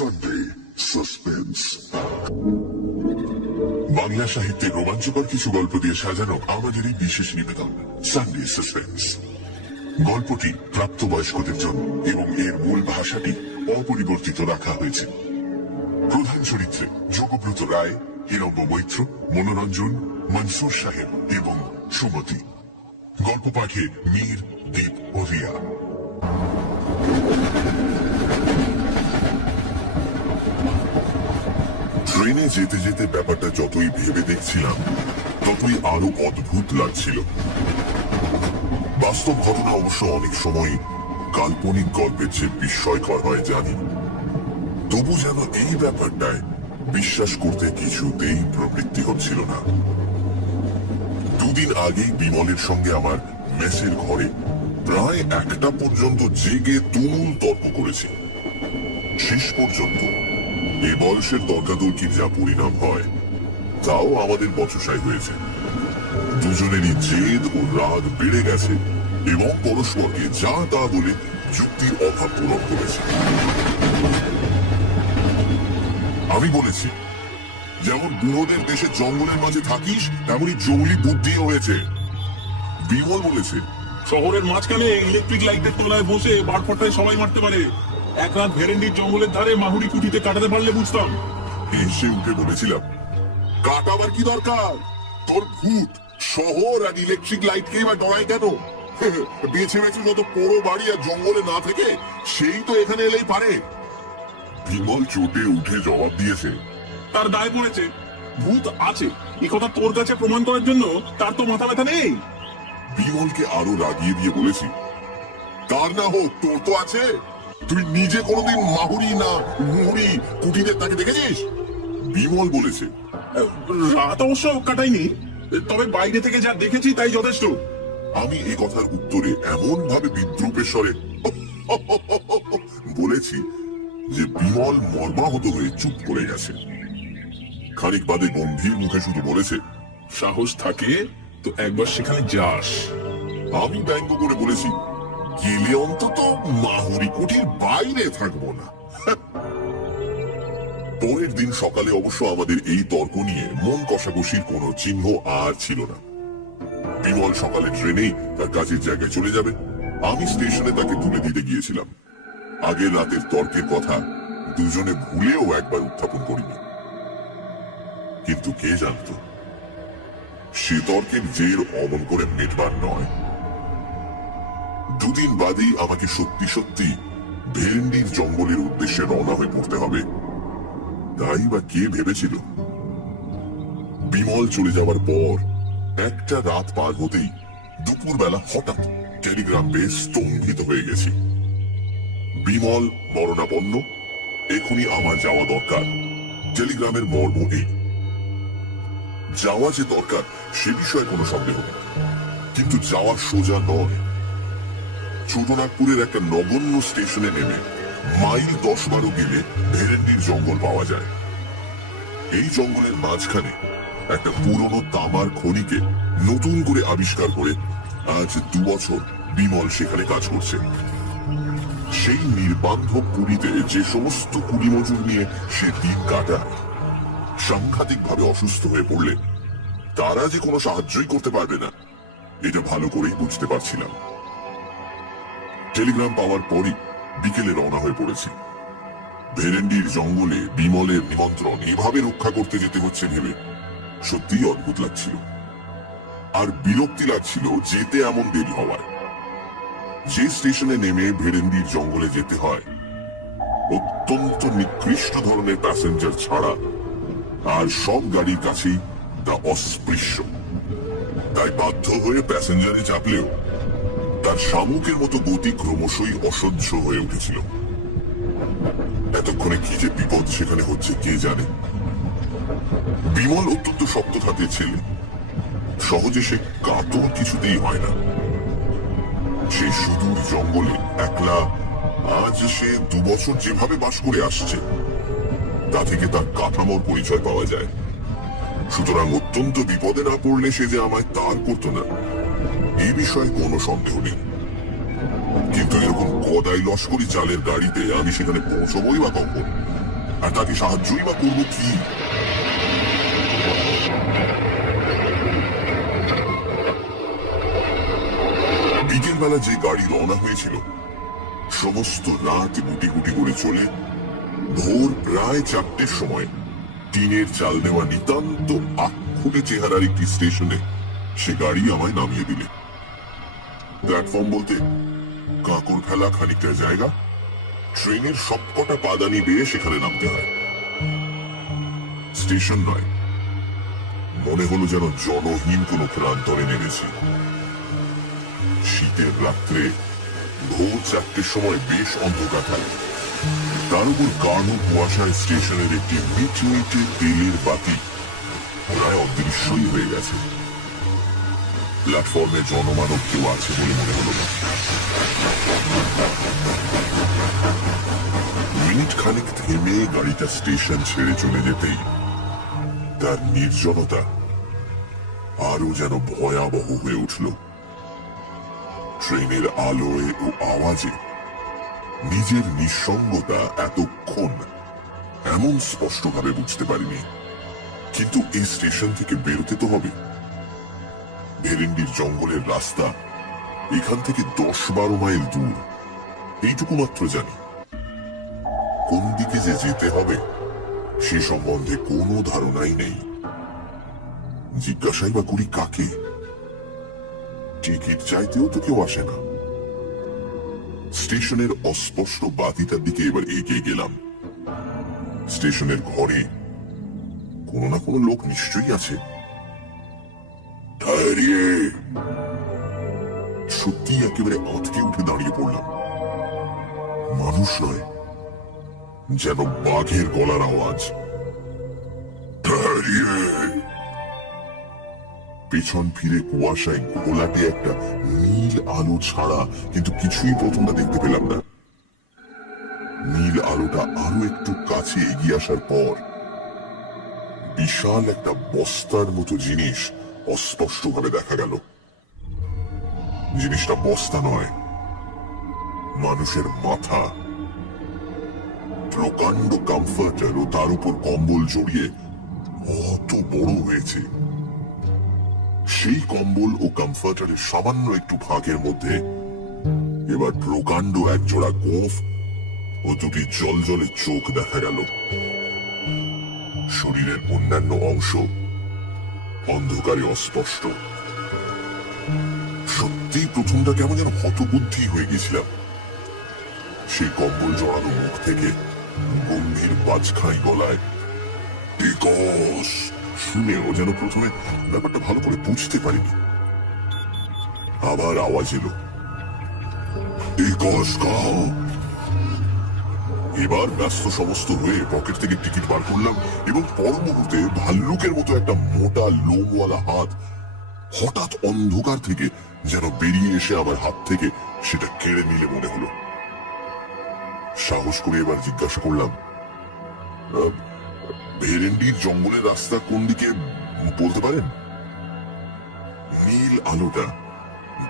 Sunday suspense. Bangla সাহিত্যের রোমাঞ্চকর কিছু গল্প দিয়ে সাজানো আমাদের এই বিশেষ নিবেদন সানডে সাসপেন্স। গল্পটি প্রাপ্তবয়স্কদের জন্য এবং এর মূল ভাষাটি অপরিবর্তিত রাখা হয়েছে। প্রধান চরিত্রে যোগব্রত রায়, হিরণ্য মৈত্র, মনোরঞ্জন, মনসুর সাহেব এবং সুমতি। গল্প পাঠে মীর, দীপ ও রিয়া। ট্রেনে যেতে যেতে ব্যাপারটা যতই ভেবে দেখছিলাম ততই আরো অদ্ভুত লাগছিল। বাস্তব ঘটনা অবশ্য অনেক সময় কাল্পনিক গল্পের চেয়ে বিস্ময়কর হয় জানি, তবু যেন এই ব্যাপারটায় বিশ্বাস করতে কিছুতেই প্রবৃত্তি হচ্ছিল না। দুদিন আগেই বিমলের সঙ্গে আমার মেসের ঘরে প্রায় 1টা পর্যন্ত জেগে তুমুল তর্ক করেছি। শেষ পর্যন্ত এ বয়সের তর্কাতর্কির যা পরিণাম হয় তাও আমাদের বচসায় হয়েছে। দুজনেরই জেদ ও রাগ বেড়ে গেছে এবং পরস্পরকে যা তা বলে যুক্তির অভাব পূরণ করেছে। আমি বলেছি, যেমন বুড়োদের দেশে জঙ্গলের মাঝে থাকিস তেমনই জঙ্গলি বুদ্ধিও হয়েছে। বিমল বলেছে, শহরের মাঝখানে ইলেকট্রিক লাইটের তলায় বসে বারফটায় সবাই মারতে পারে। এক রাত ভেরেন্ডির জঙ্গলের ধারে মাহুরি কুটিতে কাটাতে পারলে বুঝতাম। এসে উঠে বলেছিলাম, কাটাবার কি দরকার? তোর ভূত শহর আর ইলেকট্রিক লাইটকেই বা ডরায় কেন? বেছে বেছে যত পোড়ো বাড়ি আর জঙ্গলে না থেকে সেই তো এখানে এলেই পারে। বিমল চোটে উঠে জবাব দিয়েছে, তার দায় পড়েছে। ভূত আছে এ কথা তোর কাছে প্রমাণ করার জন্য তার তো মাথা ব্যথা নেই। বিমলকে আরো রাগিয়ে দিয়ে বলেছি, তার না হোক তোর তো আছে। তুই নিজে কোনোদিন মাহুরি না মুহুরি কুটিতে তাকে দেখেছিস? বিমল বলেছে, রাত অবশ্য কাটাইনি, তবে বাইরে থেকে যা দেখেছি তাই যথেষ্ট। আমি এই কথার উত্তরে এমন ভাবে বিদ্রুপের স্বরে বলেছি যে বিমল মর্মাহত হয়ে চুপ করে গেছে। খানিক বাদে গম্ভীর মুখে শুধু বলেছে, সাহস থাকে তো একবার সেখানে যাস। আমি ব্যঙ্গ করে বলেছি, গেলে অন্তত মাহুরি কুটির বাইরে থাকবো না। পরের দিন সকালে অবশ্য আমাদের এই তর্ক নিয়ে মন কষাকষির কোনো চিহ্ন আর ছিল না। বিমল সকালে ট্রেনেই তার কাজের জায়গায় চলে যাবে। আমি স্টেশনে তাকে তুলে দিতে গিয়েছিলাম। আগের রাতের তর্কের কথা দুজনে ভুলেও একবার উত্থাপন করিনি, কিন্তু কে জানতো সে তর্কের জের অমন করে মেটবার নয়। দুদিন বাদেই আমাকে সত্যি সত্যি ভেরেন্ডির জঙ্গলের উদ্দেশ্যে রওনা হয়ে পড়তে হবে। তাই বা কে ভেবেছিল? বিমল চলে যাওয়ার পর একটা রাত পার হতেই দুপুরবেলা হঠাৎ টেলিগ্রাম পেয়ে স্তম্ভিত হয়ে গেছি। বিমল মরণাপন্ন, এখনই আমার যাওয়া দরকার। টেলিগ্রামের মর্ম এই, যাওয়া যে দরকার সে বিষয়ে কোনো সন্দেহ নেই, কিন্তু যাওয়া সোজা নয়। ছোটনাগপুরের একটা নগণ্য স্টেশনে নেমে মাইল 10-12 গেলে ভেরেন্ডির জঙ্গল পাওয়া যায়। এই জঙ্গলের মাঝখানে একটা পুরনো তামার খনিকে নতুন করে আবিষ্কার করে আজ 2 বছর বিমল সেখানে কাজ করছে। সেই নির্বান্ধব পুরীতে যে সমস্ত কুলি মজুর নিয়ে সে দিন কাটায়, সাংঘাতিক ভাবে অসুস্থ হয়ে পড়লে তারা যে কোনো সাহায্যই করতে পারবে না এটা ভালো করেই বুঝতে পারছিলাম। টেলিগ্রাম পাওয়ার পরই বিকেলে রওনা হয়ে পড়েছি। ভেরেন্ডির জঙ্গলে বিমলের নিমন্ত্রণ এভাবে রক্ষা করতে যেতে হচ্ছে ভেবে সত্যিই অদ্ভুত লাগছিল, আর বিরক্তি লাগছিল যেতে এমন দেরি হওয়ায়। যে স্টেশনে নেমে ভেরেন্ডির জঙ্গলে যেতে হয় অত্যন্ত নিকৃষ্ট ধরনের প্যাসেঞ্জার ছাড়া আর সব গাড়ির কাছেই তা অস্পৃশ্য। তাই বাধ্য হয়ে প্যাসেঞ্জারে চাপলেও তার শামুকের মতো গতি ক্রমশই অসহ্য হয়ে উঠেছিল। এতক্ষণে কি যে বিপদ সেখানে হচ্ছে কে জানে। বিমল অত্যন্ত শক্ত হাতের ছেলে, সহজে সে কাতর কিছুতেই হয় না। সেই সুদূর জঙ্গলে একলা আজ সে 2 বছর যেভাবে বাস করে আসছে তা থেকে তার কাঠামোর পরিচয় পাওয়া যায়। সুতরাং অত্যন্ত বিপদে না পড়লে সে যে আমায় তার করতো না এই বিষয়ে কোনো সন্দেহ নেই। কিন্তু এরকম গদাই লস্করি চালের গাড়িতে আমি সেখানে পৌঁছবই বা কখন? আর তাকে সাহায্যই বা করবো কি? বিকেলবেলা যে গাড়ি রওনা হয়েছিল সমস্ত রাত গুটি গুটি করে চলে ভোর প্রায় 4টের সময় টিনের চাল দেওয়া নিতান্ত আক্ষুটে চেহারার একটি স্টেশনে সে গাড়ি আমায় নামিয়ে দিলে। প্ল্যাটফর্ম বলতে কাঁকড় ফেলা খানিকটা জায়গা, ট্রেনের সবকটা পাদানি বেয়ে সেখানে নামতে হয়। স্টেশন নয়, মনে হলো যেন জনহীন কোনো প্রান্তরে নেমেছি। শীতের রাত্রে ভোর 4টের সময় বেশ অন্ধকার থাকে, তার উপর গাঢ় কুয়াশায় স্টেশনের একটি মিটমিটে তেলের বাতি প্রায় অদৃশ্যই হয়ে গেছে। প্ল্যাটফর্মে জনমানব কেউ আছে বলে মনে হলো না। মিনিট খানিক থেমে গাড়িটা স্টেশন ছেড়ে চলে যেতেই তার নির্জনতা আরো যেন ভয়াবহ হয়ে উঠল। ট্রেনের আলোয় ও আওয়াজে নিজের নিঃসঙ্গতা এতক্ষণ এমন স্পষ্টভাবে বুঝতে পারিনি। কিন্তু এই স্টেশন থেকে বেরোতে তো হবে। ভেরেন্ডির জঙ্গলের রাস্তা এখান থেকে 10-12 মাইল দূর, এইটুকু মাত্র জানি। কোন দিকে যে যেতে হবে সে সম্বন্ধে কোনো ধারণাই নেই। জিজ্ঞাসাই বা করি কাকে? টিকিট চাইতেও তো কেউ আসে না। স্টেশনের অস্পষ্ট বাতিটার দিকে এবার এগিয়ে গেলাম। স্টেশনের ঘরে কোনো না কোনো লোক নিশ্চয়ই আছে। দাঁড়িয়ে সত্যি একেবারে আঁতকে উঠে দাঁড়িয়ে পড়লাম। মানুষ নয়, যেন বাঘের গলার আওয়াজ। দাঁড়িয়ে! পেছন ফিরে কুয়াশায় ঘোলাটে একটা নীল আলো ছাড়া কিন্তু কিছুই প্রথমটা দেখতে পেলাম না। নীল আলোটা আরো একটু কাছে এগিয়ে আসার পর বিশাল একটা বস্তার মতো জিনিস অস্পষ্টভাবে দেখা গেল। জিনিসটা বস্তা নয়, মানুষের মাথা। প্রকাণ্ড কমফর্টার ও তার উপর কম্বল জড়িয়ে অত বড় হয়েছে। সেই কম্বল ও কমফর্টারের সামান্য একটু ফাঁকের মধ্যে এবার প্রকাণ্ড একজোড়া গোঁফ ও দুটি জলজলে চোখ দেখা গেল। শরীরের অন্যান্য অংশ অন্ধকারে অস্পষ্ট। সত্যি প্রথমটা কেমন যেন হতবুদ্ধি হয়ে গেছিলাম। সেই কম্বল জড়ানো মুখ থেকে গম্ভীর বাজখাই গলায় টিকস শুনেও যেন প্রথমে ব্যাপারটা ভালো করে বুঝতে পারিনি। আবার আওয়াজ এলো, টিকস খাও। এবার ব্যস্ত সমস্ত হয়ে পকেট থেকে টিকিট বার করলাম এবং পর মুহূর্তে ভাল্লুকের মতো একটা মোটা লোমওয়ালা হাত হঠাৎ অন্ধকার থেকে যেন বেরিয়ে এসে আমার হাত থেকে সেটা কেড়ে নিলে মনে হলো। সাহস করে এবার জিজ্ঞাসা করলাম, ভেরেন্ডির জঙ্গলের রাস্তা কোন দিকে বলতে পারেন? নীল আলোটা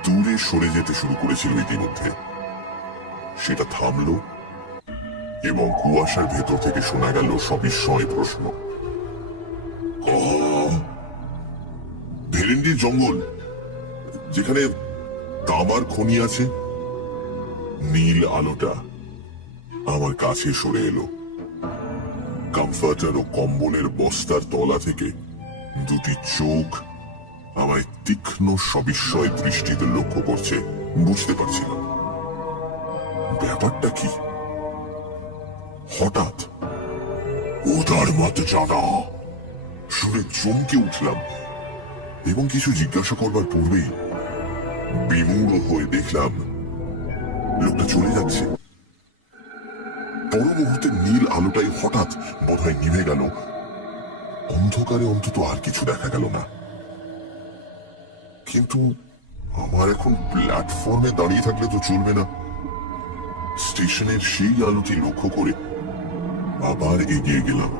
দূরে সরে যেতে শুরু করেছিল ইতিমধ্যে। সেটা থামলো এবং কুয়াশার ভেতর থেকে শোনা গেল সবিস্ময় প্রশ্ন, ভেরেন্ডির জঙ্গল যেখানে তামার খনি আছে। নীল আলোটা আমার কাছে সরে এলো। কমফর্টার ও কম্বলের বস্তার তলা থেকে দুটি চোখ আমায় তীক্ষ্ণ সবিস্ময় দৃষ্টিতে লক্ষ্য করছে। বুঝতে পারছিলাম ব্যাপারটা কি। হঠাৎ ওটার মত জানা শুনে চমকে উঠলাম এবং কিছু জিজ্ঞাসা করবার পূর্বেই বিমূঢ় হয়ে দেখলাম লোকটা চলে যাচ্ছে। পর মুহূর্তে নীল আলোটাই হঠাৎ বোধহয় নিভে গেল। অন্ধকারে অন্তত আর কিছু দেখা গেল না। কিন্তু আমার এখন প্ল্যাটফর্মে দাঁড়িয়ে থাকলে তো চলবে না। স্টেশনের সেই আলোটি লক্ষ্য করে আবার এগিয়ে গেলাম।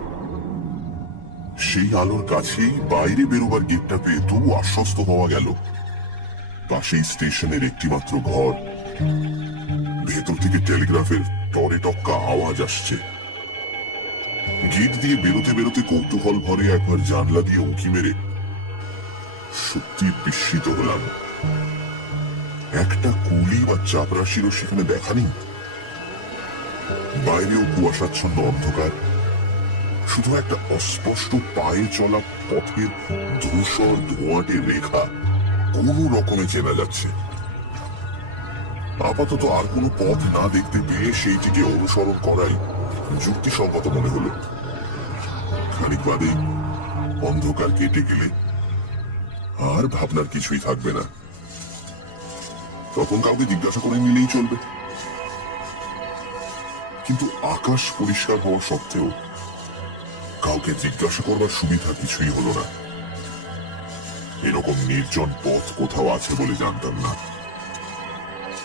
সেই আলোর কাছেই বাইরে বেরোবার গেটটা পেয়ে তবু আশ্বস্ত হওয়া গেল পাশেই স্টেশনের একটি মাত্র ঘর। ভেতর থেকে টেলিগ্রাফের টরে টক্কা আওয়াজ আসছে। গেট দিয়ে বেরোতে বেরোতে কৌতূহল ভরে একবার জানলা দিয়ে উঁকি মেরে সত্যি বিস্মিত হলাম। একটা কুলি বা চাপরাশিরও সেখানে দেখা নেই। বাইরেও কুয়াশাচ্ছন্ন অন্ধকার, শুধু একটা অস্পষ্ট পায়ে চলা পথের ধূসর ধোঁয়াটে রেখা কোনো রকমে চেনা যাচ্ছে। আপাতত আর কোনো পথ না দেখতে পেয়ে সেইটিকে অনুসরণ করাই যুক্তিসঙ্গত মনে হলো। খানিক বাদেই অন্ধকার কেটে গেলে আর ভাবনার কিছুই থাকবে না, তখন কাউকে জিজ্ঞাসা করে নিলেই চলবে। কিন্তু আকাশ পরিষ্কার হওয়া সত্ত্বেও কাউকে জিজ্ঞাসা করবার সুবিধা কিছুই হলো না। এরকম নির্জন পথ কোথাও আছে বলে জানতাম না।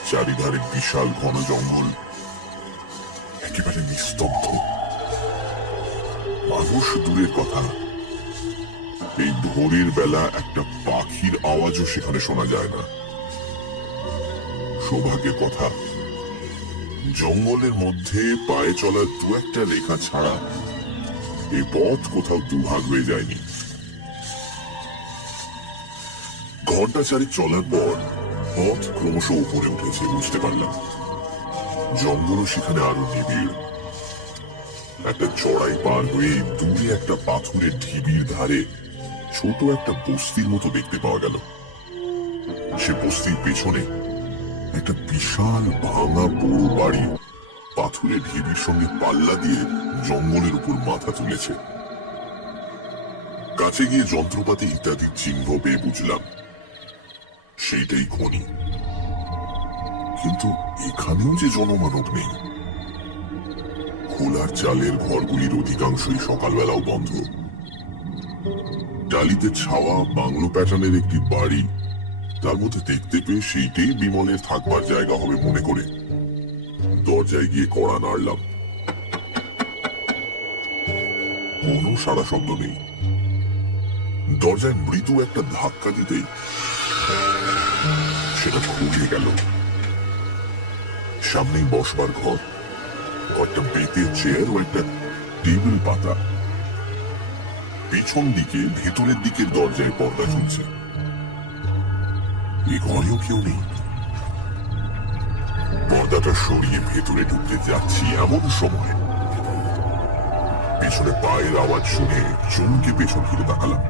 চারিধারে বিশাল ঘন জঙ্গল, একেবারে নিস্তব্ধ। মানুষ দূরের কথা, এই ভোরের বেলা একটা পাখির আওয়াজও সেখানে শোনা যায় না। সৌভাগ্যের কথা, জঙ্গলের মধ্যে পায়ে চলা দু একটা রেখা ছাড়া এই পথ কোথাও দুভাগ হয়ে যায়নি। ঘন্টা চারেক চলার পর পথ ক্রমশ উপরে উঠেছে বুঝতে পারলাম। জঙ্গলও সেখানে আরো নিবিড়। একটা চড়াই পার হয়ে দূরে একটা পাথরের ঢিবির ধারে ছোট একটা বস্তির মতো দেখতে পাওয়া গেল। সে বস্তির পেছনে একটা বিশাল ভাঙা বড় বাড়ি পাথরের ঢিবির সঙ্গে পাল্লা দিয়ে জঙ্গলের উপর মাথা তুলেছে। কাছে গিয়ে যন্ত্রপাতি ইত্যাদির চিহ্ন পেয়ে বুঝলাম সেইটাই খনি। কিন্তু এখানেও যে জনমানব নেই। খোলার চালের ঘরগুলির অধিকাংশই সকালবেলাও বন্ধ। টালিতে ছাওয়া বাংলো প্যাটার্নের একটি বাড়ি, তার মধ্যে দেখতে পেয়ে সেইটাই বিমলের থাকবার জায়গা হবে মনে করে দরজায় গিয়ে কড়া নাড়লাম। কোনো সাড়া শব্দ নেই। দরজায় মৃদু একটা ধাক্কা দিতেই সেটা খুলে গেল। সামনেই বসবার ঘর, কয়েকটা বেতের চেয়ার ও একটা টেবিল পাতা। পেছন দিকে ভেতরের দিকের দরজায় পর্দা ঝুলছে। এ ঘরেও কেউ নেই। পর্দাটা সরিয়ে ভেতরে ঢুকতে যাচ্ছি এমন সময় পেছনে পায়ের আওয়াজ শুনে চমকে পেছন ফিরে তাকালাম।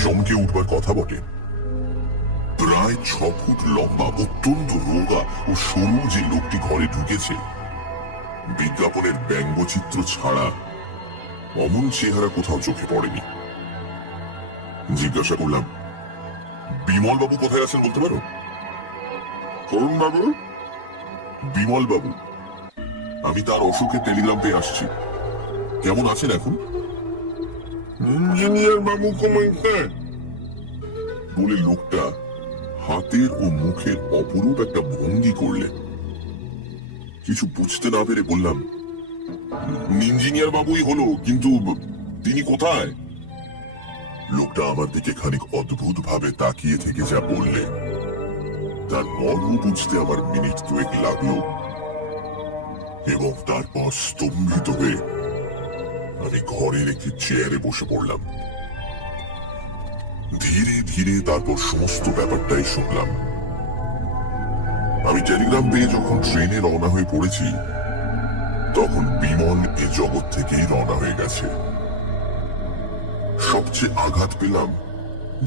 চমকে উঠবার কথা বটে, প্রায় 6 ফুট লম্বা অত্যন্ত রোগা ও সরু যে লোকটি ঘরে ঢুকেছে, বিজ্ঞাপনের ব্যঙ্গচিত্র ছাড়া অমন চেহারা কোথাও চোখে পড়েনি। জিজ্ঞাসা করলাম, বিমল বাবু কোথায় আছেন বলতে পারো? করুন বাবু? বিমল বাবু, আমি তার অসুখের টেলিগ্রাম পেয়ে আসছি। কেমন আছেন এখন? ইঞ্জিনিয়ার বাবু কমাইতে বলে লোকটা হাতের ও মুখের অপরূপ একটা ভঙ্গি করলেন। কিছু বুঝতে না পেরে বললাম, ইঞ্জিনিয়ার বাবুই হলো, কিন্তু তিনি কোথায়? লোকটা আমার দিকে খানিক অদ্ভুত ভাবে তাকিয়ে থেকে যা বললে তার মর্ম বুঝতে আমার মিনিট 2 লাগলো, এবং তারপর স্তম্ভিত হয়ে আমি ঘরের একটি চেয়ারে বসে পড়লাম। ধীরে ধীরে তারপর সমস্ত ব্যাপারটাই শুনলাম। আমি টেলিগ্রাম পেয়ে যখন ট্রেনে রওনা হয়ে পড়েছি, তখন বিমল এ জগৎ থেকেই রওনা হয়ে গেছে। সবচেয়ে আঘাত পেলাম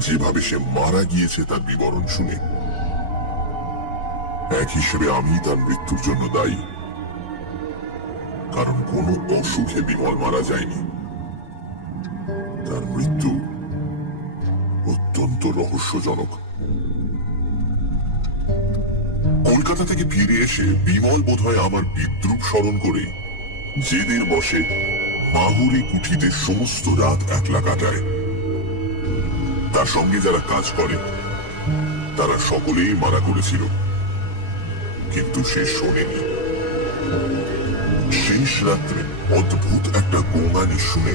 যেভাবে সে মারা গিয়েছে তার বিবরণ শুনে। এক হিসেবে আমি তার মৃত্যুর জন্য দায়ী, কারণ কোনো অসুখে বিমল মারা যায়নি। তার মৃত্যু অত্যন্ত রহস্যজনক। কলকাতা থেকে ফিরে এসে বিমল বোধহয় আমার বিদ্রূপ স্মরণ করে জেদের বসে মাহুরি কুঠিতে সমস্ত রাত একলা কাটায়। তার সঙ্গে যারা কাজ করে তারা সকলেই মানা করেছিল, কিন্তু সে শোনেনি। শেষ রাত্রে অদ্ভুত একটা গোঙানি শুনে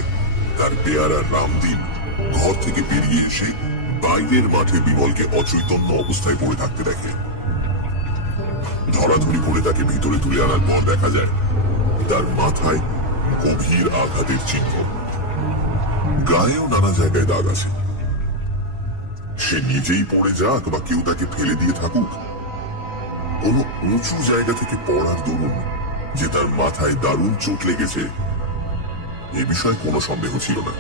তার পেয়ারা রামদিন ঘর থেকে বেরিয়ে এসে বাইরের মাঠে বিমলকে অচৈতন্য অবস্থায় পড়ে থাকতে দেখে। ধরাধরি করে তাকে ভিতরে তুলে আনার পর দেখা যায় তার মাথায় গভীর আঘাতের চিহ্ন। গায়েও নানা জায়গায় দাগ আছে। সে নিজেই পড়ে যাক বা কেউ তাকে ফেলে দিয়ে থাকুক, কোনো উঁচু জায়গা থেকে পড়ার দরুন যে তার মাথায় দারুণ চোট লেগেছে এ বিষয়ে কোনো সন্দেহ ছিল না।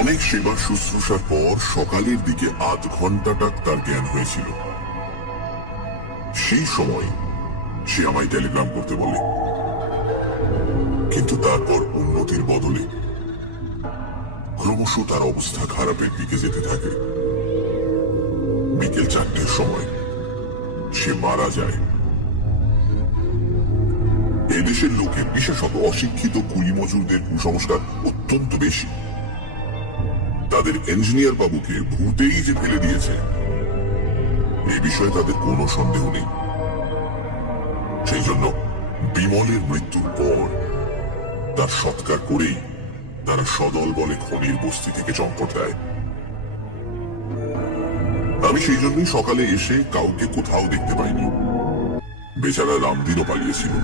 অনেক সেবা শুশ্রূষার পর সকালের দিকে আধ ঘন্টাটা তার জ্ঞান হয়েছিল। সেই সময় সে আমায় টেলিগ্রাম করতে বলে, কিন্তু তারপর উন্নতির বদলে ক্রমশ তার অবস্থা খারাপের দিকে যেতে থাকে। বিকেল 4টের সময় সে মারা যায়। এদেশের লোকের, বিশেষত অশিক্ষিত কুলি মজুরদের কুসংস্কার অত্যন্ত বেশি। তাদের ইঞ্জিনিয়ার বাবুকে ভূতেই যে ফেলে দিয়েছে এ বিষয়ে তাদের কোনো সন্দেহ নেই। সেই জন্য বিমলের মৃত্যুর পর তার সৎকার করেই তারা সদল বলে খনির বস্তি থেকে চম্পট দেয়। আমি সেই জন্যই সকালে এসে কাউকে কোথাও দেখতে পাইনি। বেচারা রামদিনও পালিয়েছিল।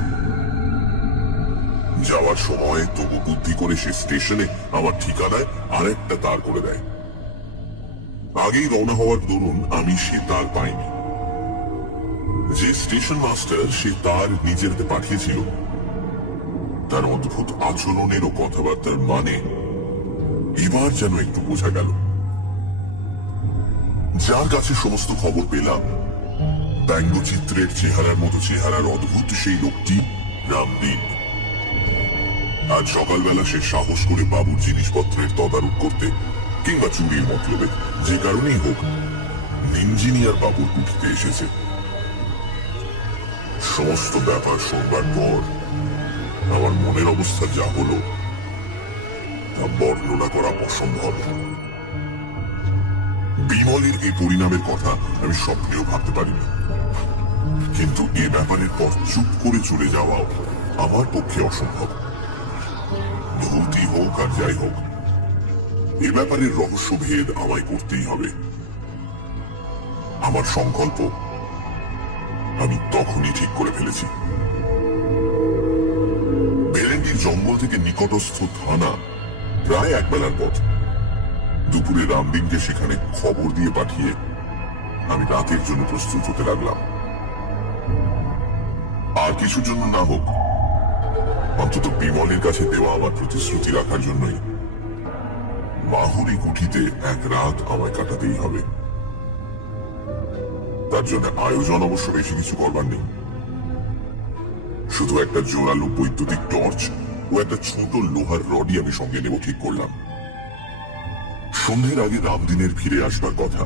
যাওয়ার সময় তবু বুদ্ধি করে সে স্টেশনে আমার ঠিকানায় আরেকটা তার করে দেয়। আগেই রওনা হওয়ার দরুন আমি সে তার পাইনি। যে স্টেশন মাস্টার সে তার নিজের হাতে পাঠিয়েছিল তার অদ্ভুত আচরণের ও কথাবার্তার মানে এবার যেন একটু বোঝা গেল। যার কাছে সমস্ত খবর পেলাম, ব্যঙ্গচিত্রের চেহারার মতো চেহারার অদ্ভুত সেই লোকটি রামদিন। আজ সকালবেলা সে সাহস করে বাবুর জিনিসপত্রের তদারক করতে কিংবা চুরির মতলবে যে কারণেই হোক ইঞ্জিনিয়ার বাবুর কুঠিতে এসেছে। সমস্ত ব্যাপার শুনবার পর আমার মনের অবস্থা যা হলো তা বর্ণনা করা অসম্ভব। বিমলের এই পরিণামের কথা আমি স্বপ্নেও ভাবতে পারিনি, কিন্তু এ ব্যাপারের পর চুপ করে চলে যাওয়াও আমার পক্ষে অসম্ভব। ভূতই হোক আর যাই হোক, এ ব্যাপারের রহস্যভেদ আমায় করতেই হবে। আমার সংকল্প আমি তখনই ঠিক করে ফেলেছি। বেরেন্ডির জঙ্গল থেকে নিকটস্থ থানা প্রায় এক বেলার পথ। দুপুরে রামদিনকে সেখানে খবর দিয়ে পাঠিয়ে আমি রাতের জন্য প্রস্তুত হতে লাগলাম। আর কিছুর জন্য না হোক, অন্তত বিমলের কাছে দেওয়া আমার প্রতিশ্রুতি রাখার জন্যই মাহুরি কুঠিতে এক রাত আমায় কাটাতেই হবে। তার জন্য আয়োজন অবশ্য বেশি কিছু করবার নেই। শুধু একটা জোরালো বৈদ্যুতিক টর্চ ও একটা ছোট লোহার রডি আমি সঙ্গে নেব ঠিক করলাম। সন্ধ্যের আগে রামদিনের ফিরে আসবার কথা,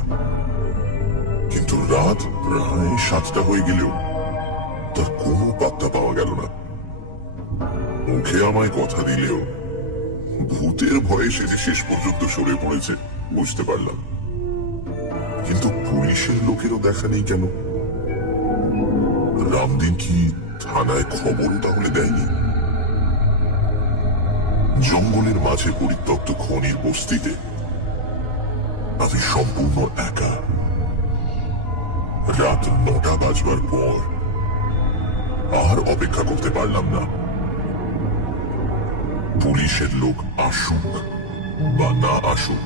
কিন্তু রাত প্রায় 7টা হয়ে গেলেও তার কোনো পাত্তা পাওয়া গেল না। মুখে আমায় কথা দিলেও ভূতের ভয়ে সে যে শেষ পর্যন্ত সরে পড়েছে বুঝতে পারলাম। কিন্তু পুলিশের লোকেরও দেখা নেই কেন? রামদিন কি থানায় খবরও তাহলে দেয়নি? জঙ্গলের মাঝে পরিত্যক্ত খনির বস্তিতে আমি সম্পূর্ণ একা। রাত 9টা বাজবার পর আর অপেক্ষা করতে পারলাম না। পুলিশের লোক আসুক বা না আসুক,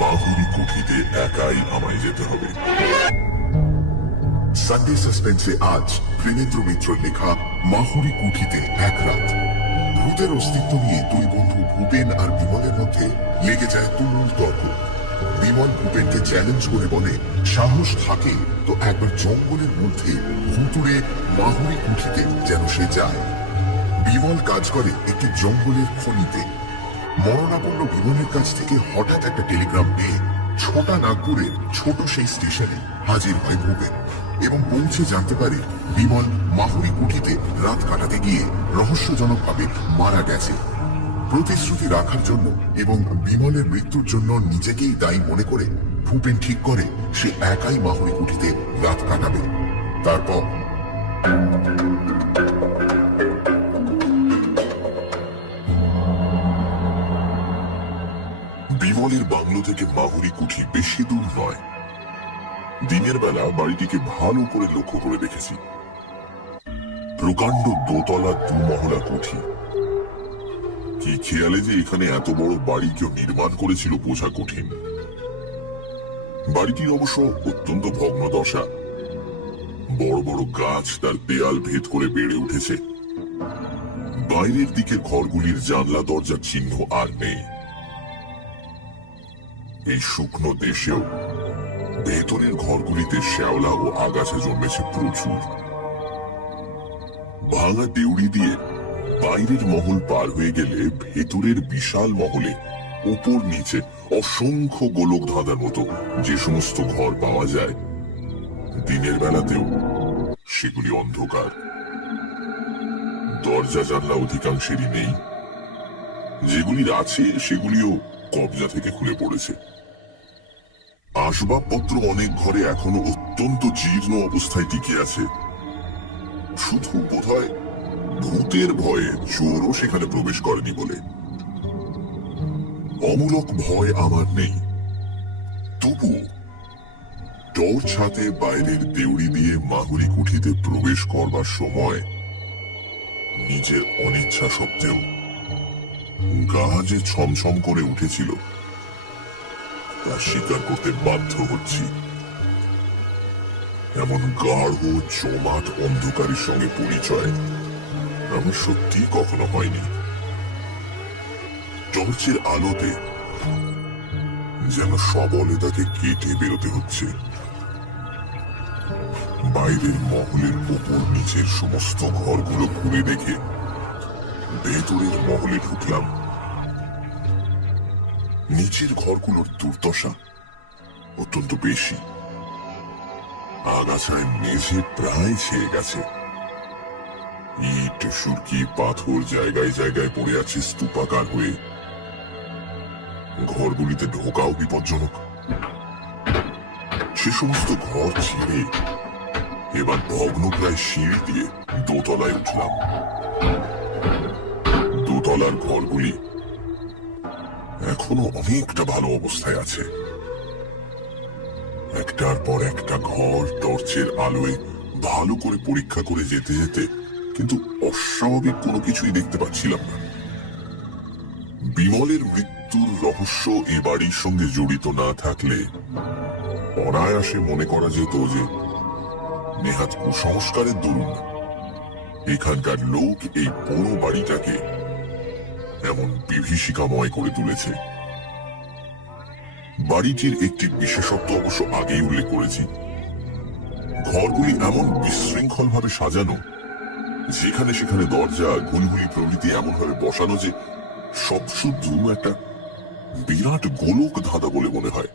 মাহুরি কুঠিতে একাই আমায় যেতে হবে। সানডে সাসপেন্সে আজ প্রেমেন্দ্র মিত্র লেখা মাহুরি কুঠিতে এক রাত। ভূতের অস্তিত্ব নিয়ে দুই বন্ধু ভূপেন আর বিমলের মধ্যে লেগে যায় তুমুল তর্ক। বিমল ভূপেনকে চ্যালেঞ্জ করে বলে, সাহস থাকে তো একবার জঙ্গলের মধ্যে ভুতুড়ে মাহুরি কুঠিতে যেন সে যায়। বিমল কাজ করে একটি জঙ্গলের খনিতে। মরণাপন্ন বিমলের কাছ থেকে হঠাৎ একটা টেলিগ্রাম পেয়ে ছোটা নাগপুরের ছোট সেই স্টেশনে হাজির হয় ভূপেন এবং পৌঁছে জানতে পারে বিমল মাহুরি কুঠিতে রাত কাটাতে গিয়ে রহস্যজনকভাবে মারা গেছে। প্রতিশ্রুতি রাখার জন্য এবং বিমলের মৃত্যুর জন্য নিজেকেই দায়ী মনে করে ভূপেন ঠিক করে সে একাই মাহুরি কুঠিতে রাত কাটাবে। তারপর বিমলের বাংলো থেকে মাহুরি কুঠি বেশি দূর নয়। দিনের বেলা বাড়িটিকে ভালো করে লক্ষ্য করে দেখেছি। প্রকাণ্ড দোতলা দুমহলা কুঠি। কি খেয়ালে যে এখানে এত বড় বাড়ি কেউ নির্মাণ করেছিল বোঝা কঠিন। বাড়িটির অবশ্য অত্যন্ত ভগ্নদশা। বড় বড় গাছ তার দেয়াল ভেদ করে বেড়ে উঠেছে। বাইরের দিকের ঘরগুলির জানলা দরজার চিহ্ন আর নেই। এই শুকনো দেশেও ভেতরের ঘরগুলিতে শ্যাওলা ও আগাছা জন্মেছে প্রচুর। ভাঙা দেউড়ি দিয়ে বাইরের মহল পার হয়ে গেলে ভেতরের বিশাল মহলে ওপর নিচে অসংখ্য গোলক ধাঁধার মতো যে সমস্ত ঘর পাওয়া যায়, দিনের বেলাতেও সেগুলি অন্ধকার। দরজা জানলা অধিকাংশেরই নেই। যেগুলির আছে সেগুলিও কবজা থেকে খুলে পড়েছে। আসবাবপত্র অনেক ঘরে এখনো অত্যন্ত জীর্ণ অবস্থায় টিকে আছে। শুধু বোধহয় ভূতের ভয়ে চোরও সেখানে প্রবেশ করেনি বলে। অমূলক ভয় আমার নেই, তবুও টর্চ হাতে বাইরের দেউড়ি দিয়ে মাহুরি কুঠিতে প্রবেশ করবার সময় নিজের অনিচ্ছা সত্ত্বেও গা যে ছমছম করে উঠেছিল তা স্বীকার করতে বাধ্য হচ্ছি। এমন গাঢ় জমাট অন্ধকারের সঙ্গে পরিচয় আমার সত্যি কখনো হয়নি। টর্চের আলোতে যেন সবলে তাকে কেটে বেরোতে হচ্ছে। বাইরের মহলের উপর নিচের সমস্ত ঘরগুলো ঘুরে দেখে ভেতরের মহলে ঢুকলাম। নিচের ঘরগুলোর দুর্দশা অত্যন্ত বেশি। আগাছায় মেঝে প্রায় ছেয়ে গেছে। ইট সুরকি পাথর জায়গায় জায়গায় পড়ে আছে স্তূপাকার হয়ে। ঘরগুলিতে ঢোকাও বিপজ্জনক। সে সমস্ত ঘর ছেড়ে এবার ভগ্নপ্রায় সিঁড়ি দিয়ে দোতলায় উঠলাম। দোতলার ঘরগুলি এখনো অনেকটা ভালো অবস্থায় আছে। একটার পর একটা ঘর টর্চের আলোয় ভালো করে পরীক্ষা করে যেতে যেতে কিন্তু অস্বাভাবিক কোনো কিছুই দেখতে পাচ্ছিলাম না। বিমলের মৃত্যুর রহস্য এ বাড়ির সঙ্গে জড়িত না থাকলে অনায়াসে মনে করা যেত যে নেহাত কুসংস্কারের দরুন এখানকার লোক এই পুরো বাড়িটাকে এমন বিভীষিকাময় করে তুলেছে। বাড়িটির একটি বিশেষত্ব অবশ্য আগেই উল্লেখ করেছি। ঘরগুলি এমন বিশৃঙ্খল ভাবে সাজানো, যেখানে সেখানে দরজা গুলগুলি প্রভৃতি এমন ভাবে বসানো যে সব শুধু একটা বিরাট গোলক ধাঁধা বলে মনে হয়।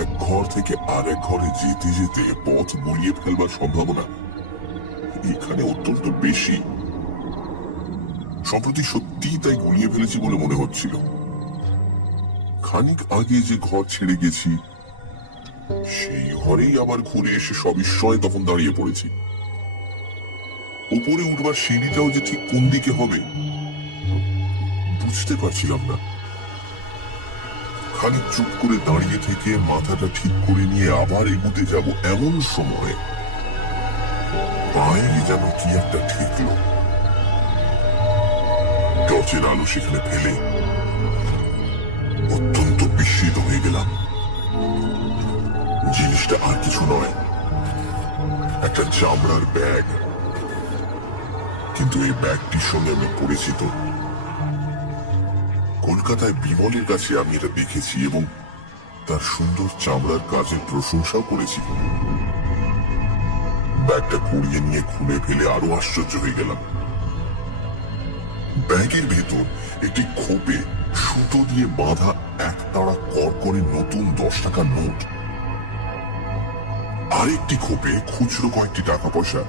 এক ঘর থেকে আর এক ঘরে যেতে যেতে পথ গুলিয়ে ফেলবার সম্ভাবনা এখানে অত্যন্ত বেশি। সম্প্রতি সত্যিই তাই গুলিয়ে ফেলেছি বলে মনে হচ্ছিল। খানিক আগে যে ঘর ছেড়ে গেছি সেই ঘরেই আবার ঘুরে এসে সবিস্ময়ে তখন দাঁড়িয়ে পড়েছি। উপরে উঠবার সিঁড়িটাও যে ঠিক কোন দিকে হবে বুঝতে পারছিলাম না। খানিক চুপ করে দাঁড়িয়ে থেকে মাথাটা ঠিক করে নিয়ে আবার এগুতে যাব এমন সময় পায়ে যেন কি একটা ঠেকলো। টর্চের আলো সেখানে ফেলে অত্যন্ত বিস্মিত হয়ে গেলাম। জিনিসটা আর কিছু নয়, একটা চামড়ার ব্যাগ। কিন্তু এই ব্যাগটির সঙ্গে আমি পরিচিত। কলকাতায় বিমলের কাছে আমি এটা দেখেছি এবং তার সুন্দর চামড়ার কাজের প্রশংসাও করেছি। ব্যাগটা কুড়িয়ে নিয়ে খুলে ফেলে আরো আশ্চর্য হয়ে গেলাম। ব্যাগের ভেতর একটি খোপে সুতো দিয়ে বাঁধা এক তাড়া কড়কড়ে নতুন 10 টাকার নোট, আরেকটি খোপে খুচরো কয়েকটি টাকা পয়সা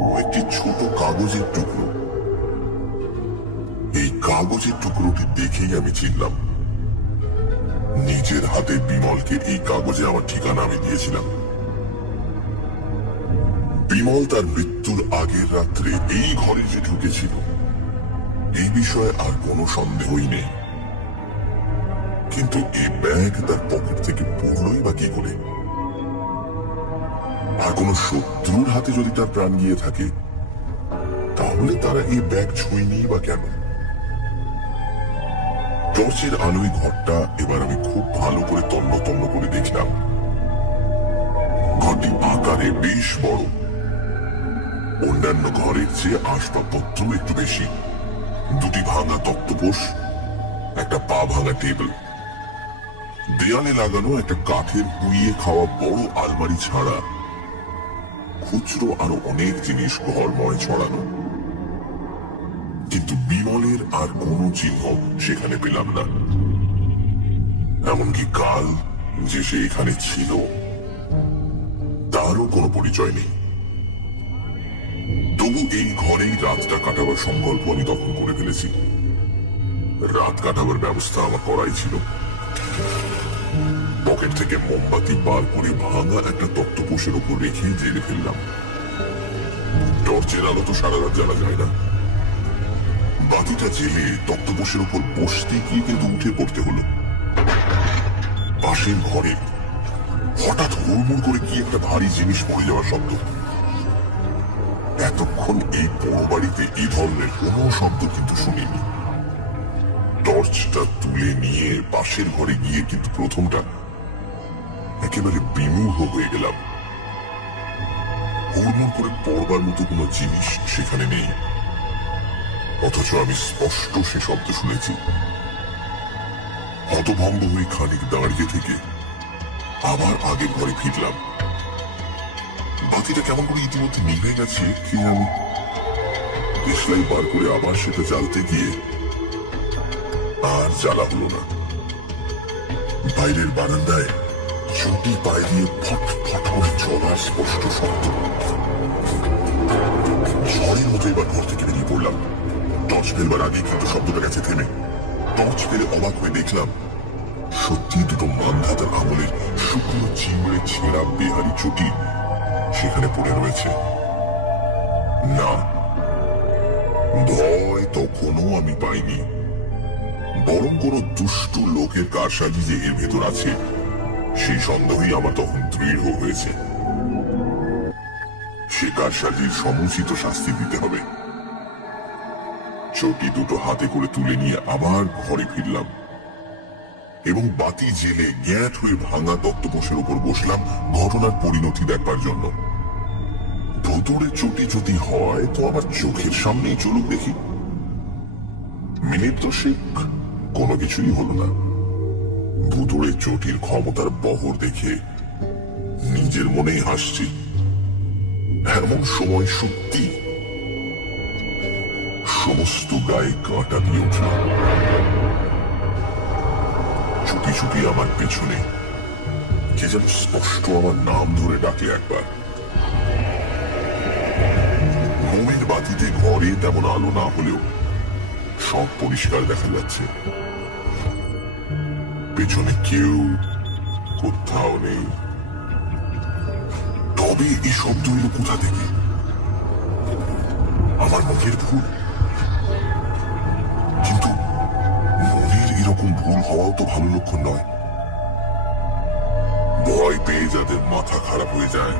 ও একটি ছোট কাগজের টুকরো। এই কাগজের টুকরোটি দেখেই আমি চিনলাম। নিজের হাতে বিমলকে এই কাগজে আমার ঠিকানা আমি দিয়েছিলাম। বিমল তার মৃত্যুর আগের রাত্রে এই ঘরে যে ঢুকেছিল এই বিষয়ে আর কোনো সন্দেহই নেই। কিন্তু এই ব্যাগ তার পকেট থেকে পড়লই বা কি করে? আর কোনো শত্রুর হাতে যদি তার প্রাণ গিয়ে থাকে, তাহলে তারা এই ব্যাগ ছুঁয়নি বা কেন? টর্চের আলোয় ঘরটা এবার আমি খুব ভালো করে তন্ন তন্ন করে দেখলাম। ঘরটি আকারে বেশ বড়, অন্যান্য ঘরের চেয়ে আসবাবপত্র একটু বেশি। দুটি ভাঙা তক্তপোষ, একটা পা ভাঙা টেবিল, দেয়ালে লাগানো একটা কাঠের পুড়িয়ে খাওয়া বড় আলমারি ছাড়া খুচরো আরো অনেক জিনিস ঘরময় ছড়ানো। কিন্তু বিমলের আর কোনো চিহ্ন সেখানে পেলাম না। এমনকি কাল যে সে এখানে ছিল তারও কোনো পরিচয় নেই। তবু এই ঘরেই রাতটা কাটাবার সংকল্প আমি তখন করে ফেলেছি। রাত কাটাবার ব্যবস্থা আমার করাই ছিল। পকেট থেকে মোমবাতি বার করে ভাঙা একটা তক্তপোষের উপর রেখে জেলে ফেললাম। টর্চের আলো তো সারা রাত জ্বালা যায় না। বাতিটা জেলে তক্তপোষের উপর বসতে গিয়ে কিন্তু উঠে পড়তে হলো। পাশের ঘরে হঠাৎ হুড়মুড় করে কি একটা ভারী জিনিস পড়ে যাওয়ার শব্দ। এতক্ষণ এই বড় বাড়িতে এই ধরনের কোনো শব্দ কিন্তু শুনিনি। টর্চটা তুলে নিয়ে পাশের ঘরে গিয়ে কিন্তু প্রথমটা একেবারে বিমূঢ় হয়ে গেলাম। হুড়মুড় করে পড়বার মতো কোনো জিনিস সেখানে নেই, অথচ আমি স্পষ্ট সে শব্দ শুনেছি। হতভম্ব হয়ে খানিক দাঁড়িয়ে থেকে আবার আগের ঘরে ফিরলাম। বাতিটা কেমন করে ইতিমধ্যে নিভে গেছে কি জানি। দেশলাই বার করে আবার সেটা জ্বালতে গিয়ে আর জ্বালা হলো না। বাইরের বারান্দায় চটি পায়ে দিয়ে ফট ফট করে চলার স্পষ্ট শব্দ। ঝড়ের মতো এবার ঘর থেকে বেরিয়ে পড়লাম। টর্চ ফেলবার আগে কিন্তু শব্দটা গেছে থেমে। টর্চ ফেলে অবাক হয়ে দেখলাম সত্যি দুটো মানধাতার আঙুলের শুকনো চিমড়ে ছেঁড়া বেহারি চটি সেখানে পড়ে রয়েছে। না, ভয় তখনও আমি পাইনি, বরং কোন দুষ্ট লোকের কারসাজি যে এর ভেতর আছে সেই সন্দেহই আমার তখন দৃঢ় হয়েছে। সে কারসাজির সমুচিত শাস্তি দিতে হবে। চটি দুটো হাতে করে তুলে নিয়ে আবার ঘরে ফিরলাম এবং বাতি জেলে গ্যাঁট হয়ে ভাঙা তক্তপোষের উপর বসলাম ঘটনার পরিণতি দেখবার জন্য। ভুতুড়ে চটি যদি হয় তো আমার চোখের সামনেই চলুক দেখি। মিনিট দশেক কোনো কিছুই হলো না। ভুতুড়ে চটির ক্ষমতার বহর দেখে নিজের মনেই হাসছি। এমন সময় সত্যি সমস্ত গায়ে কাঁটা দিয়ে উঠল। চুপি চুপি আমার পেছনে কে যেন স্পষ্ট আমার নাম ধরে ডাকলে একবার। মোমের বাতিতে ঘরে তেমন আলো না হলেও সব পরিষ্কার দেখা যাচ্ছে। পেছনে কেউ কোথাও নেই। তবে এই শব্দ এলো কোথা থেকে? আমার মনের ভুল? কিন্তু মনের এরকম ভুল হওয়াও তো ভালো লক্ষণ নয়। ভয় পেয়ে যাদের মাথা খারাপ হয়ে যায়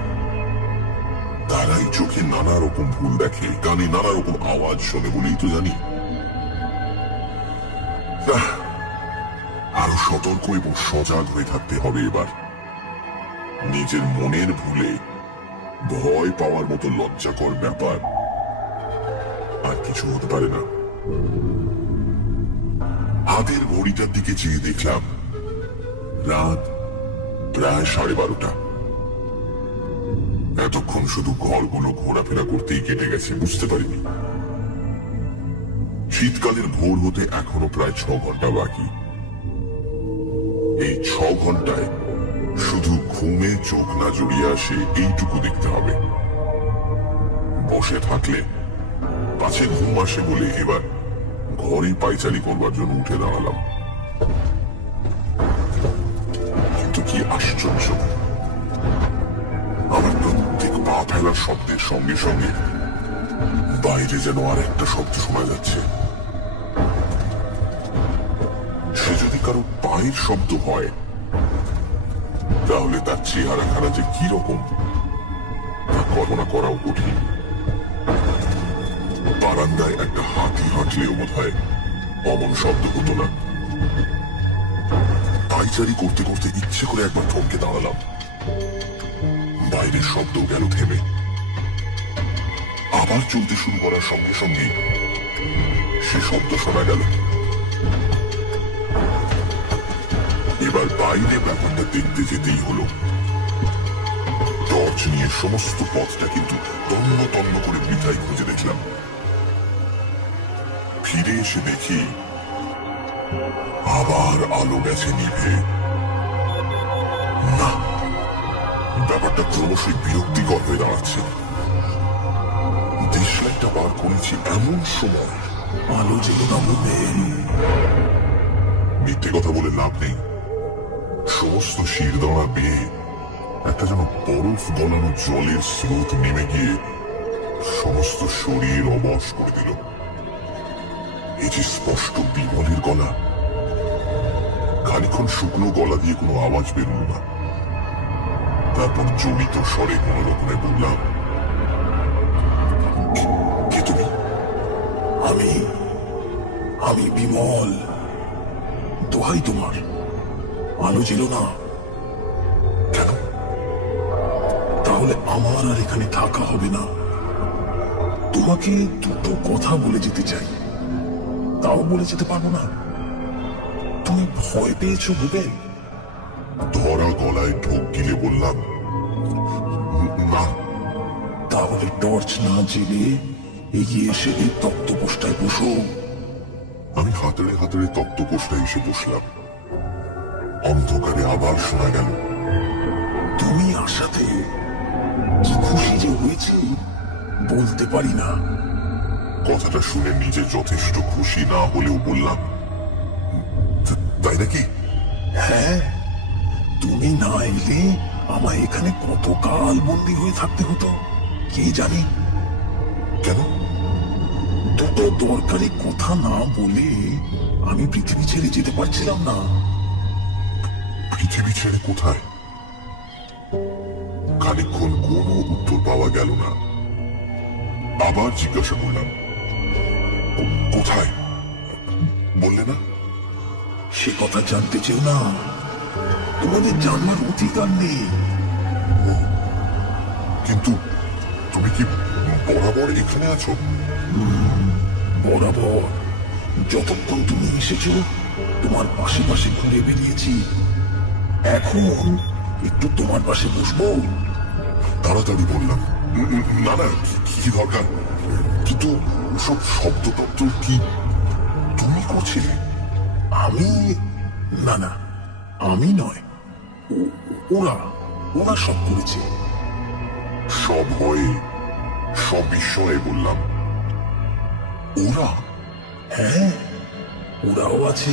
তারাই চোখে নানা রকম ভুল দেখে, কানে নানা রকম আওয়াজ শোনে বলেই তো জানি। আরো সতর্ক এবং সজাগ হয়ে থাকতে হবে এবার। নিজের মনের ভুলে ভয় পাওয়ার মতো লজ্জাকর ব্যাপার আর কিছু হতে পারে না। হাতের ঘড়িটার দিকে চেয়ে দেখলাম রাত প্রায় 12:30। এতক্ষণ শুধু ঘরগুলো ঘোরাফেরা করতেই কেটে গেছে, বুঝতে পারিনি শীতকালের ভোর হতে এখনো প্রায় 6 ঘন্টা বাকি। এই 6 ঘন্টায় শুধু ঘুমে চোখ না জড়িয়ে আসে এইটুকু দেখতে হবে। বসে থাকলে পাছে ঘুম আসে বলে এবার ঘরে পায়চারি করবার জন্য উঠে দাঁড়ালাম। কিন্তু কি আশ্চর্য, আমার প্রত্যেক পা ফেলার শব্দের সঙ্গে সঙ্গে বাইরে যেন আর একটা শব্দ শোনা যাচ্ছে। সে যদি কারো পায়ের শব্দ হয় তাহলে তার চেহারাখানা যে কি রকম তা কল্পনা করাও কঠিন। বারান্দায় একটা হাতি হাঁটলেও বোধ হয় অমন শব্দ হতো না। পাইচারি করতে করতে ইচ্ছে করে একবার থমকে দাঁড়ালাম। বাইরের শব্দ গেল থেমে। আবার চলতে শুরু করার সঙ্গে সঙ্গে সে শব্দ শোনা গেল। এবার বাইরে ব্যাপারটা দেখতে যেতেই হলো। টর্চ নিয়ে সমস্ত পথটা কিন্তু তন্ন তন্ন করে বৃথায় খুঁজে দেখলাম। ফিরে এসে দেখি আবার আলো গেছে নিভে। না, ব্যাপারটা ক্রমশই বিরক্তিকর হয়ে দাঁড়াচ্ছে। দেশলাইটটা বার করেছি এমন সময় আলো ছিল না বলবে। মিথ্যে কথা বলে লাভ নেই। সমস্ত শিরদাঁড়া বেয়ে একটা যেন বরফ গলানো জলের স্রোত নেমে গিয়ে সমস্ত শরীর অবশ করে দিল। এই যে স্পষ্ট বিমলের গলা। খানিক্ষণ শুকনো গলা দিয়ে কোনো আওয়াজ বেরোল না। তারপর জমিত স্বরে কোনো রকমে বললাম, কে তুমি? আমি আমি বিমল। দোহাই তোমার, আলো ছিল না। কেন? তাহলে আমার আর এখানে থাকা হবে না। তোমাকে দুটো কথা বলে যেতে চাই, তাও বলে যেতে পারবো না। তুমি ভয় পেয়েছো ভুবে? ধরা গলায় ঢোক গিলে বললাম, না। তাহলে টর্চ না জেলে এগিয়ে এসে এই তক্তপোষটায় বসো। আমি হাতড়ে হাতড়ে তক্তপোষটায় এসে বসলাম। অন্ধকারে আবার শোনা গেল, তুমি আসাতে কি খুশি যে হয়েছে বলতে পারি না। কথাটা শুনে নিজে যথেষ্ট খুশি না হলেও বললাম, তাই নাকি? হ্যাঁ, তুমি না এলে আমায় এখানে কতকাল বন্দী হয়ে থাকতে হতো কে জানে। কেন? দুটো দরকারি কথা না বলে আমি পৃথিবী ছেড়ে যেতে পারছিলাম না। পৃথিবী ছেড়ে কোথায়? খানিকক্ষণ কোনো উত্তর পাওয়া গেল না। আবার জিজ্ঞাসা করলাম, কোথায়? বললে না? সে কথা জানতে চেও না, তোমাদের জানবার অধিকার নেই। কিন্তু তুমি কি বরাবর এখানে আছো? বরাবর যতক্ষণ তুমি এসেছো তোমার পাশে পাশে ঘুরে বেরিয়েছি। এখন একটু তোমার পাশে বসবো। তাড়াতাড়ি বললাম, না না, কি দরকার? কিন্তু সব শব্দ তত্ত্ব কি তুমি করছিলে? আমি না না, আমি নয়, ওরা ওরা সব করেছে। সব ভয়ে সব বিস্ময়ে বললাম, ওরা? হ্যাঁ, ওরাও আছে।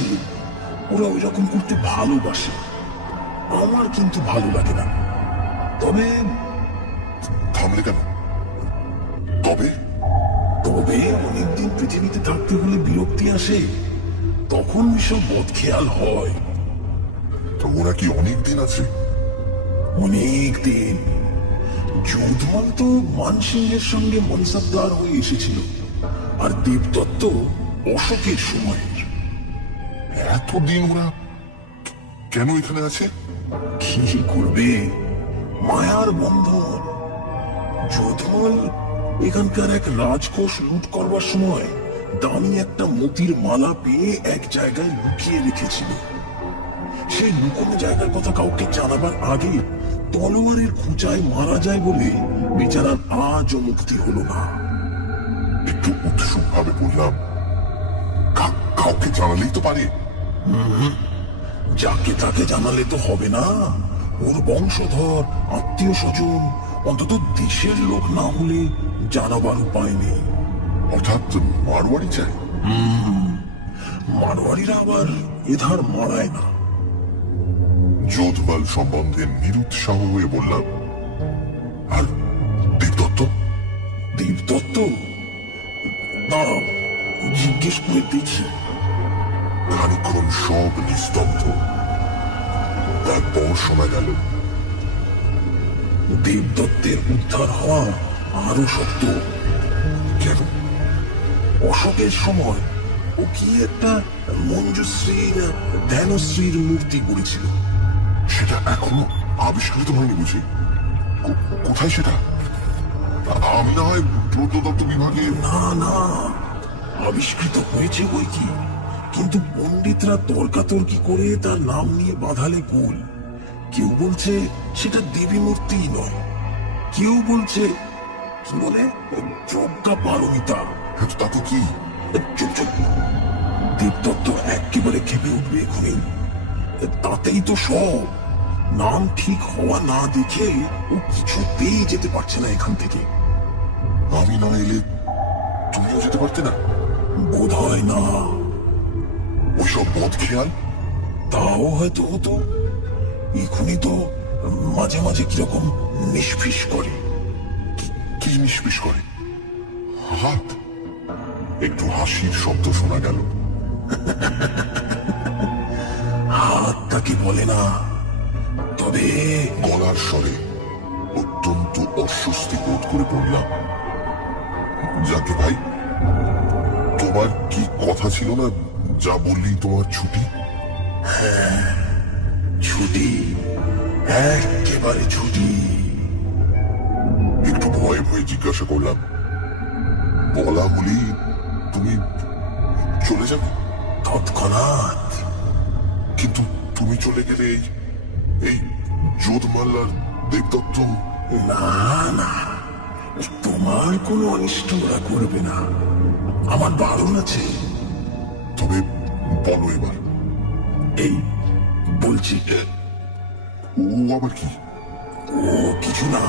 ওরা ওই রকম করতে ভালোবাসে, আমার কিন্তু ভালো লাগে না। তবে থামলে কেন? তবে তবে অনেকদিন পৃথিবীতে থাকতে হলে বিরক্তি আসে, তখন এসব বদখেয়াল হয়। তো ওরা কি অনেক দিন আছে? অনেক দিন। যৌধমান তো মানসিংহের সঙ্গে মনসাবদার হয়ে এসেছিল, আর দেবদত্ত অশোকের সময়ের। এতদিন ওরা কেন এখানে আছে? কি করবে, মায়ার বন্ধন। যৌধমাল এখানকার এক রাজকোষ লুট করবার সময় দামি একটা মতির মালা পেয়ে এক জায়গায় লুকিয়ে রেখেছিল। সেই লুকোনো জায়গার কথা কাউকে জানাবার আগে তলোয়ারের খুঁচায় মারা যায় বলে বেচারার আজও মুক্তি হলো না। একটু উৎসুক ভাবে বললাম, কাউকে জানালেই তো পারে। যাকে তাকে জানালে তো হবে না। ওর বংশধর, আত্মীয় স্বজন, অন্তত দেশের লোক না হলে জানাবার উপায় নেই। অর্থাৎ মারোয়ারি চাই? মারোয়ারিরা আবার এধার মারায় না। যোধমাল সম্বন্ধে নিরুৎসাহ হয়ে বললাম, আর দেবদত্ত? দেবদত্ত? দাঁড়াও, জিজ্ঞেস করে দেখি। খানিক্ষণ সব নিস্তব্ধ। তারপর শোনা গেল, দেবদত্তের উদ্ধার হওয়া আরো শক্ত। কেন? অশোকের সময় ও কি একটা মঞ্জুশ্রীর ধ্যানশ্রীর মূর্তি গড়েছিল। সেটা এখনো আবিষ্কৃত হয়নি বুঝি? কোথায় সেটা? আমি না হয় প্রত্নতত্ত্ব বিভাগে। না না, আবিষ্কৃত হয়েছে বই কি, কিন্তু পণ্ডিতরা তর্কাতর্কি করে তার নাম নিয়ে বাঁধালে ভুল। কেউ বলছে সেটা দেবী মূর্তিই নয়, কেউ বলছে কি বলে প্রজ্ঞা পারমিতা। তাতে কি? চুপ চুপ, দেবদত্ত একেবারে খেপে উঠবে এখনই। তাতেই তো সব। নাম ঠিক হওয়া না দেখে ও কিছুতেই যেতে পারছে না এখান থেকে। আমি না এলে তুমিও যেতে পারতে না? বোধ হয় না। ওইসব বদ খেয়াল। তাও হয়তো হতো। এখনই তো মাঝে মাঝে কিরকম নিষ্ফিস করে। কি নিষ্পিস করে? হাত। একটু হাসির শব্দ শোনা গেল। হাত তাকে বলে না, তবে গলার স্বরে অত্যন্ত অস্বস্তি বোধ করে পড়লাম। যাকে ভাই, তোমার কি কথা ছিল না, যা বললি তোমার ছুটি? ছুটি, একেবারে ছুটি। একটু ভয়ে ভয়ে জিজ্ঞাসা করলাম, বলা হলি তুমি চলে যাবে? তৎক্ষণাৎ। কিন্তু তুমি চলে গেলে এই যোধমাল্লার দেবদত্ত। না না, তোমার কোনো অনিষ্ট ওরা করবে না, আমার বারণ আছে। তবে বলো এবার। এই বলছি, ও আবার কি? ও কিছু না।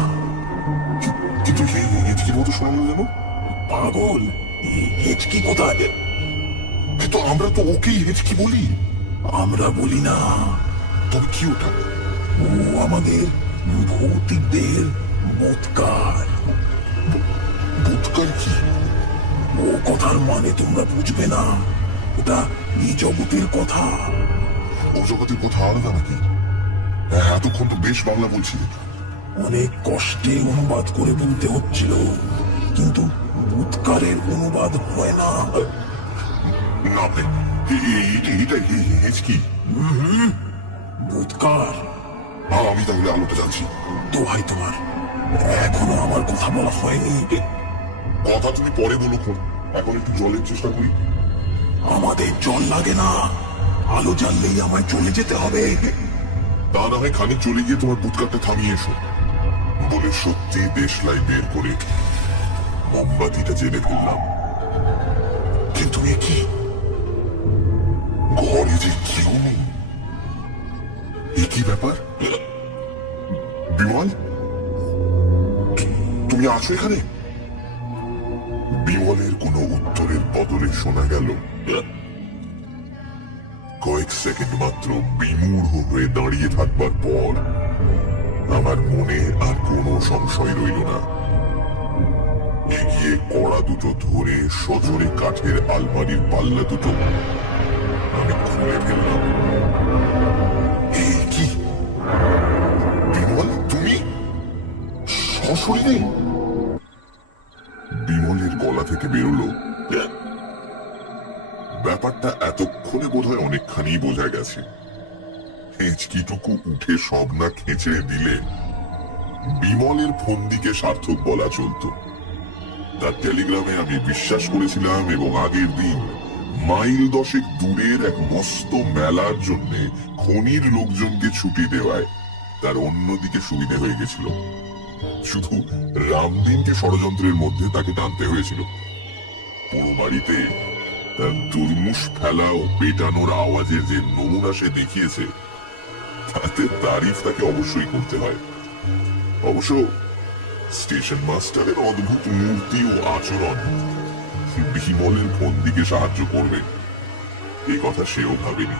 কিন্তু হেঁচকির মতো শোনালো যেন। পাগল, হেঁচকি কোথায়? কিন্তু আমরা তো ওকেই হেঁচকি বলি। আমরা বলি না। তবে কি ওটা? ও আমাদের ভৌতিক দেহের বোধকার। ভূতকাল কি? ও কথার মানে তোমরা বুঝবে না। ওটা এই জগতের কথা। ও জগতের কথা আলাদা নাকি? এতক্ষণ তো বেশ বাংলা বলছিলে। অনেক কষ্টে অনুবাদ করে বলতে হচ্ছিল, কিন্তু ভূতকারের অনুবাদ হয় না। না ভাই, এটা হেঁচকি। ভূতকার। আমি তাহলে আলোটা জানছি। দোহাই তোমার, এখনো আমার কথা বলা হয়নি। কথা তুমি পরে বলো খন, এখন একটু জলের চেষ্টা করি। আমাদের জল লাগে না, আলো জ্বাললেই আমায় চলে যেতে হবে। তা না হয় খানিক চলে গিয়ে তোমার ভূতকারটা থামিয়ে এসো। বলে সত্যি দেশলাই বের করে মোমবাতিটা জেলে ফেললাম। কিন্তু এ কি? ঘরে যে কেউ নেই। এ কি ব্যাপার? বিমল, তুমি আছো এখানে? বিমলের কোনো উত্তরের বদলে শোনা গেল কয়েক সেকেন্ড মাত্র বিমূঢ় হয়ে দাঁড়িয়ে থাকবার পর আমার মনে আর কোনো সংশয় রইল না। এগিয়ে কড়া দুটো ধরে সজোরে কাঠের আলমারির পাল্লা দুটো আমি খুলে ফেললাম। এই কি বিমল, তুমি সশরীরে? বিমলের গলা থেকে বেরোলো, ব্যাপারটা এতক্ষণে বোধহয় অনেকখানি বোঝা গেছে। হেঁচকিটুকু উঠে সব না খেঁচে দিলে বিমলের ফন্দিকে সার্থক বলা চলতো। তার টেলিগ্রামে আমি বিশ্বাস করেছিলাম এবং আগের দিন মাইল 10 দূরের এক মস্ত মেলার জন্য খনির লোকজনকে ছুটি দেওয়ায় তার অন্যদিকে সুবিধে হয়ে গেছিল। শুধু রামদিনকে ষড়যন্ত্রের মধ্যে তাকে টানতে হয়েছিল। পুরো বাড়িতে তার দুর্মুষ ফেলা ও পেটানোর আওয়াজের যে নমুনা সে দেখিয়েছে, তাতে তারিফ তাকে অবশ্যই করতে হয়। অবশ্য স্টেশন মাস্টারের অদ্ভুত মূর্তি ও আচরণ বিমলের ফন্দিকে সাহায্য করবে এ কথা সেও ভাবেনি।